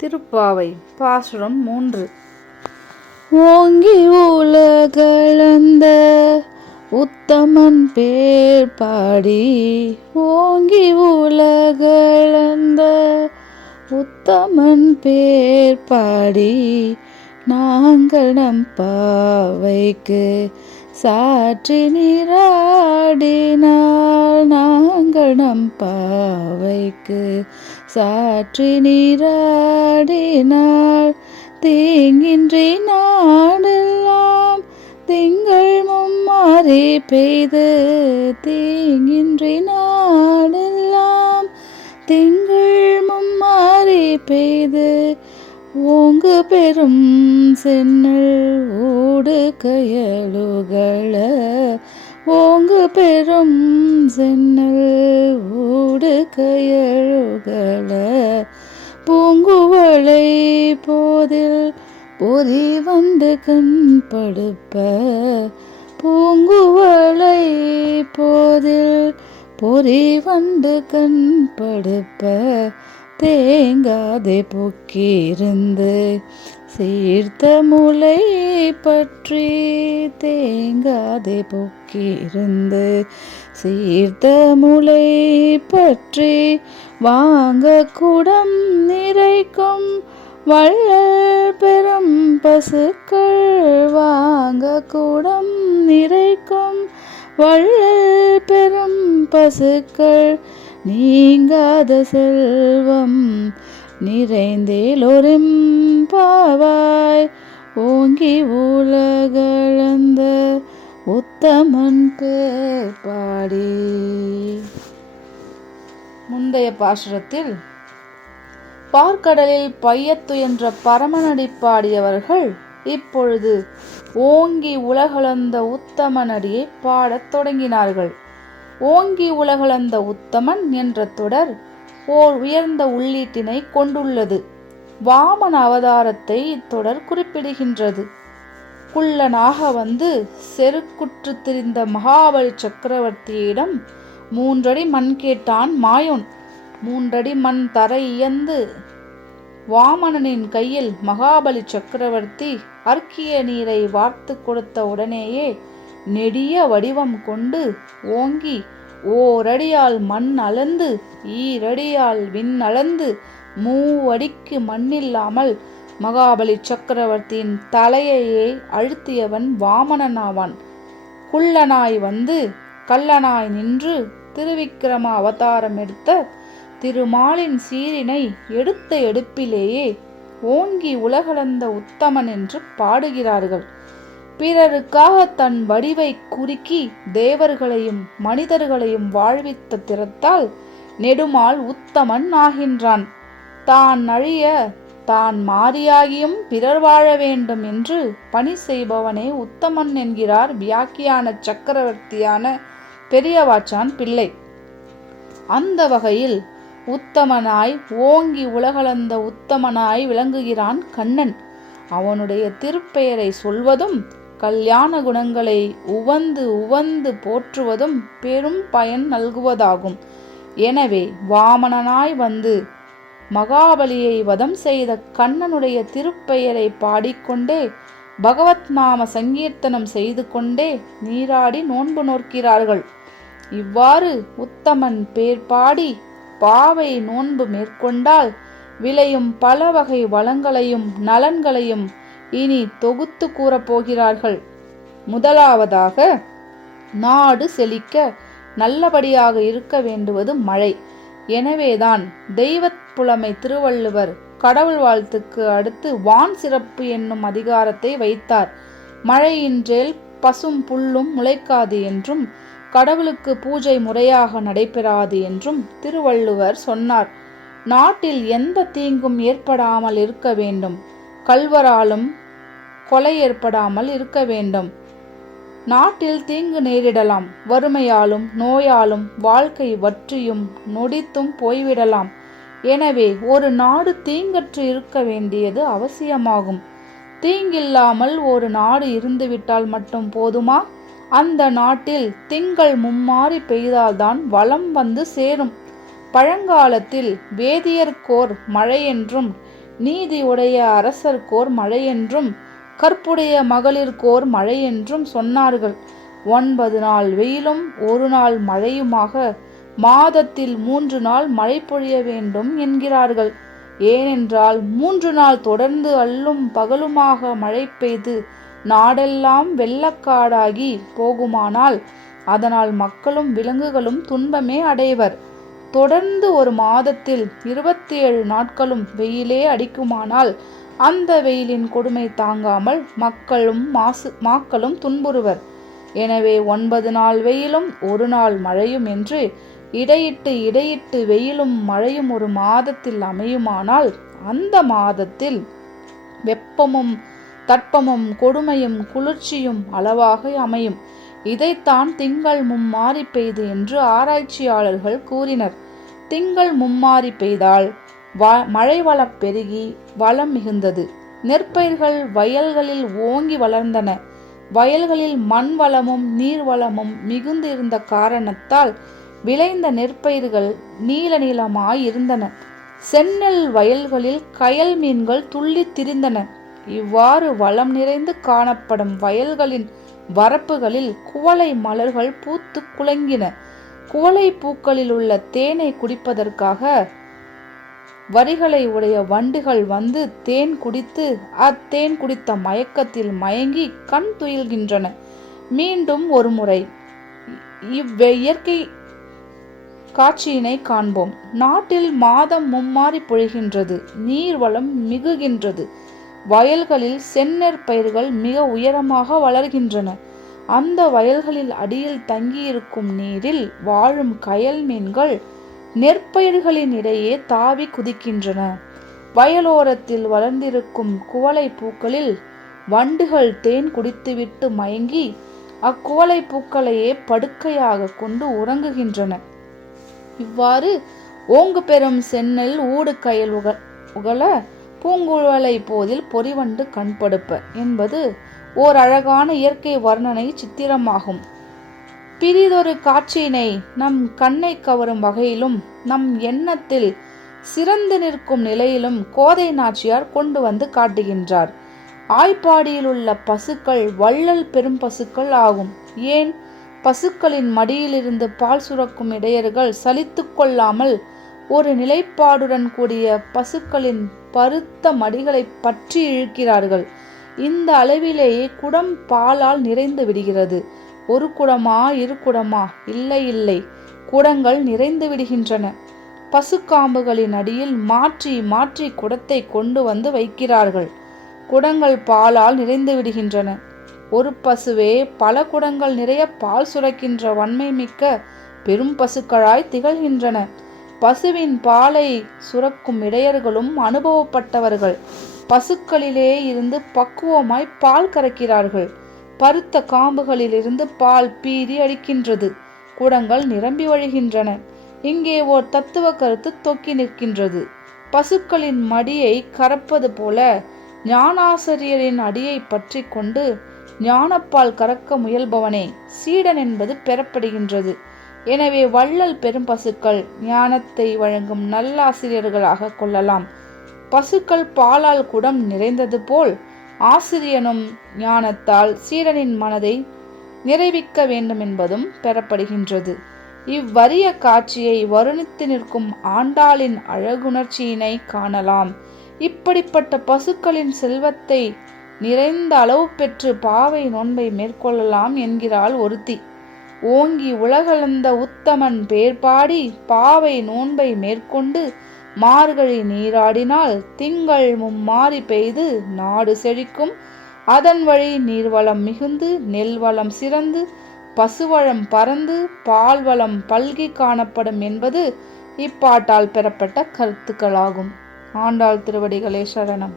திருப்பாவை பாசுரம் 3. ஓங்கி உலகளந்த உத்தமன் பேர் பாடி, ஓங்கி உலகளந்த உத்தமன் பேர் பாடி, நாங்கள் நம் பாவைக்கு சாற்றி நீராடினால், நாங்கள் நம் பாவைக்கு சாற்றி நீராடினால், தீங்கின்றி நாடெல்லாம் திங்கள் மும்மாறி பெய்து, தீங்கின்றி நாடெல்லாம் திங்கள் மும்மாறி பெய்து, ஓங்கு பெரும் சென்னல் ஓடு கயலுகள, ஓங்கு பெரும் சென்னல் ஓடு கயலுகள, பூங்குவளை போதில் பொறி வந்து கண் படுப்ப, பூங்குவளை போதில் பொறி வந்து கண் படுப்ப, தேங்காதே பொக்கியிருந்து சீர்த்த முலை பற்றி, தேங்காதே பொக்கியிருந்து சீர்த்த முலை பற்றி, வாங்க குடம் நிறைக்கும் வள்ளல் பெரும் பசுக்கள், வாங்க குடம் நிறைக்கும் வள்ளல் பெரும் பசுக்கள், நீங்காத செல்வம் நிறைந்தேலொரும் பாவாய், ஓங்கி உலகளந்த உத்தமன் பேர் பாடி. முந்தைய பாசுரத்தில் பார்க்கடலில் பையத்துயன்ற பரமனடி பாடியவர்கள் இப்பொழுது ஓங்கி உலகளந்த உத்தமனடியை பாடத் தொடங்கினார்கள். ஓங்கி உலகளந்த உத்தமன் என்ற தொடர் ஓர் உயர்ந்த உள்ளீட்டினை கொண்டுள்ளது. வாமன அவதாரத்தை இத்தொடர் குறிப்பிடுகின்றது. குள்ளனாக வந்து செருக்குற்று திரிந்த மகாபலி சக்கரவர்த்தியிடம் 3 அடி மண் கேட்டான் மாயோன். 3 அடி மண் தரை இயந்து வாமனனின் கையில் மகாபலி சக்கரவர்த்தி அர்க்கிய நீரை வார்த்து கொடுத்த உடனேயே நெடிய வடிவம் கொண்டு ஓங்கி ஓரடியால் மண் அளந்து, ஈரடியால் விண் அளந்து, 3 அடிக்கு மண்ணில்லாமல் மகாபலி சக்கரவர்த்தியின் தலையையே அழுத்தியவன் வாமனனாவான். குள்ளனாய் வந்து கள்ளனாய் நின்று திருவிக்கிரம அவதாரம் எடுத்த திருமாலின் சீரினை எடுத்த எடுப்பிலேயே ஓங்கி உலகளந்த உத்தமன் என்று பாடுகிறார்கள். பிறருக்காக தன் வடிவை குறுக்கி தேவர்களையும் மனிதர்களையும் வாழ்வித்த திறத்தால் நெடுமால் உத்தமன் ஆகின்றான். தான் அழிய தான் மாறியாகியும் பிறர் வாழ வேண்டும் என்று பணி செய்பவனே உத்தமன் என்கிறார் வியாக்கியான சக்கரவர்த்தியான பெரியவாச்சான் பிள்ளை. அந்த வகையில் உத்தமனாய் ஓங்கி உலகளந்த உத்தமனாய் விளங்குகிறான் கண்ணன். அவனுடைய திருப்பெயரை சொல்வதும் கல்யாண குணங்களை உவந்து உவந்து போற்றுவதும் பெரும் பயன் நல்குவதாகும். எனவே வாமனனாய் வந்து மகாபலியை வதம் செய்த கண்ணனுடைய திருப்பெயரை பாடிக்கொண்டே பகவத் நாம சங்கீர்த்தனம் செய்து கொண்டே நீராடி நோன்பு நோக்கிறார்கள். இவ்வாறு உத்தமன் பேர் பாடி பாவை நோன்பு மேற்கொண்டால் விளையும் பல வகை வளங்களையும் நலன்களையும் இனி தொகுத்து கூறப்போகிறார்கள். முதலாவதாக, நாடு செழிக்க நல்லபடியாக இருக்க வேண்டுவது மழை. எனவேதான் தெய்வத் புலமை திருவள்ளுவர் கடவுள் வாழ்த்துக்கு அடுத்து வான் சிறப்பு என்னும் அதிகாரத்தை வைத்தார். மழையின்றேல் பசும் புல்லும் முளைக்காது என்றும் கடவுளுக்கு பூஜை முறையாக நடைபெறாது என்றும் திருவள்ளுவர் சொன்னார். நாட்டில் எந்த தீங்கும் ஏற்படாமல் இருக்க வேண்டும். கள்வராலும் கொலை ஏற்படாமல் இருக்க வேண்டும். நாட்டில் தீங்கு நேரிடலாம். வறுமையாலும் நோயாலும் வாழ்க்கை வற்றியும் நொடித்தும் போய்விடலாம். எனவே ஒரு நாடு தீங்கற்று இருக்க வேண்டியது அவசியமாகும். தீங்கில்லாமல் ஒரு நாடு இருந்துவிட்டால் மட்டும் போதுமா? அந்த நாட்டில் திங்கள் மும்மாறி பெய்தால்தான் வளம் வந்து சேரும். பழங்காலத்தில் வேதியர்கோர் மழை என்றும் நீதி உடைய அரசர்க்கோர் மழை என்றும் கற்புடைய மகளிர்க்கோர் மழை என்றும் சொன்னார்கள். 9 நாள் வெயிலும் 1 நாள் மழையுமாக மாதத்தில் 3 நாள் மழை பொழிய வேண்டும் என்கிறார்கள். ஏனென்றால் 3 நாள் தொடர்ந்து அல்லும் பகலுமாக மழை பெய்து நாடெல்லாம் வெள்ளக்காடாகி போகுமானால் அதனால் மக்களும் விலங்குகளும் துன்பமே அடைவர். தொடர்ந்து ஒரு மாதத்தில் 27 நாட்களும் வெயிலே அடிக்குமானால் அந்த வெயிலின் கொடுமை தாங்காமல் மக்களும் துன்புறுவர். எனவே 9 நாள் வெயிலும் 1 நாள் மழையும் என்று இடையிட்டு வெயிலும் மழையும் ஒரு மாதத்தில் அமையுமானால் அந்த மாதத்தில் வெப்பமும் தட்பமும் கொடுமையும் குளிர்ச்சியும் அளவாக அமையும். இதைத்தான் திங்கள் மும்மாறி பெய்து என்று ஆராய்ச்சியாளர்கள் கூறினர். திங்கள் மும்மாறி பெய்தால் மழை வளம் பெருகி வளம் மிகுந்தது. நெற்பயிர்கள் வயல்களில் ஓங்கி வளர்ந்தன. வயல்களில் மண் வளமும் நீர் வளமும் மிகுந்து இருந்த காரணத்தால் விளைந்த நெற்பயிர்கள் நீல நீளமாய் இருந்தன. செந்நெல் வயல்களில் கயல் மீன்கள் துள்ளி திரிந்தன. இவ்வாறு வளம் நிறைந்து காணப்படும் வயல்களின் வரப்புகளில் குவளை மலர்கள் பூத்து குலுங்கின. குவளை பூக்களில் உள்ள தேனை குடிப்பதற்காக வரிகளை உடைய வண்டுகள் வந்து தேன் குடித்து அத்தேன் குடித்த மயக்கத்தில் மயங்கி கண் துயில்கின்றன. மீண்டும் ஒரு முறை இவ்வியற்கை காட்சியினை காண்போம். நாட்டில் மாதம் மும்மாறி பொழிகின்றது. நீர்வளம் மிகுகின்றது. வயல்களில் செந்நெற்பயிர்கள் மிக உயரமாக வளர்கின்றன. அந்த வயல்களில் அடியில் தங்கியிருக்கும் நீரில் வாழும் கயல் மீன்கள் நெற்பயிர்களின் இடையே தாவி குதிக்கின்றன. வயலோரத்தில் வளர்ந்திருக்கும் குவளை பூக்களில் வண்டுகள் தேன் குடித்துவிட்டு மயங்கி அக்குவளை பூக்களையே படுக்கையாக கொண்டு உறங்குகின்றன. இவ்வாறு ஓங்கு பெறும் செந்நெல் ஊடு கயல் உகல பூங்குழலை போதில் பொறிவண்டு கண்படுப்ப என்பது ஓர் அழகான இயற்கை வர்ணனை சித்திரமாகும். பிரிதொரு காட்சியினை நம் கண்ணை கவரும் வகையிலும் நம் எண்ணத்தில் சிறந்து நிற்கும் நிலையிலும் கோதை நாச்சியார் கொண்டு வந்து காட்டுகின்றார். ஆய்ப்பாடியில் உள்ள பசுக்கள் வள்ளல் பெரும் பசுக்கள் ஆகும். ஏன்? பசுக்களின் மடியிலிருந்து பால் சுரக்கும் இடையர்கள் சலித்து கொள்ளாமல் ஒரு நிலைப்பாடுடன் கூடிய பசுக்களின் பருத்த மடிகளை பற்றி இழுக்கிறார்கள். இந்த அளவிலேயே குடம் பாலால் நிறைந்து விடுகிறது. ஒரு குடமா 2 குடமா? இல்லை, குடங்கள் நிறைந்து விடுகின்றன. பசுக்காம்புகளின் அடியில் மாற்றி மாற்றி குடத்தை கொண்டு வந்து வைக்கிறார்கள். குடங்கள் பாலால் நிறைந்து விடுகின்றன. ஒரு பசுவே பல குடங்கள் நிறைய பால் சுரக்கின்ற வன்மை மிக்க பெரும் பசுக்களாய் திகழ்கின்றன. பசுவின் பாலை சுரக்கும் இடையர்களும் அனுபவப்பட்டவர்கள். பசுக்களிலே இருந்து பக்குவமாய் பால் கறக்கிறார்கள். பருத்த காம்புகளிலிருந்து பால் பீறி அடிக்கின்றது. குடங்கள் நிரம்பி வழிகின்றன. இங்கே ஓர் தத்துவ கருத்து தொக்கி நிற்கின்றது. பசுக்களின் மடியை கறப்பது போல ஞானாசிரியரின் அடியை பற்றி கொண்டு ஞானப்பால் கறக்க முயல்பவனே சீடன் என்பது பெறப்படுகின்றது. எனவே வள்ளல் பெரும் பசுக்கள் ஞானத்தை வழங்கும் நல்லாசிரியர்களாக கொள்ளலாம். பசுக்கள் பாலால் குடம் நிறைந்தது போல் ஆசிரியனும் ஞானத்தால் சீடனின் மனதை நிறைவிக்க வேண்டும் என்பதும் பெறப்படுகின்றது. இவ்வரிய காட்சியை வருணித்து நிற்கும் ஆண்டாளின் அழகுணர்ச்சியினை காணலாம். இப்படிப்பட்ட பசுக்களின் செல்வத்தை நிறைந்த அளவு பெற்று பாவை நோன்பை மேற்கொள்ளலாம் என்கிறாள் ஒருத்தி. ஓங்கி உலகளந்த உத்தமன் பேர்பாடி பாவை நோன்பை மேற்கொண்டு மார்கழி நீராடினால் திங்கள் மும்மாறி பெய்து நாடு செழிக்கும். அதன் வழி நீர்வளம் மிகுந்து நெல்வளம் சிறந்து பசுவளம் பறந்து பால்வளம் பல்கி காணப்படும் என்பது இப்பாட்டால் பெறப்பட்ட கருத்துக்களாகும். ஆண்டாள் திருவடிகளே சரணம்.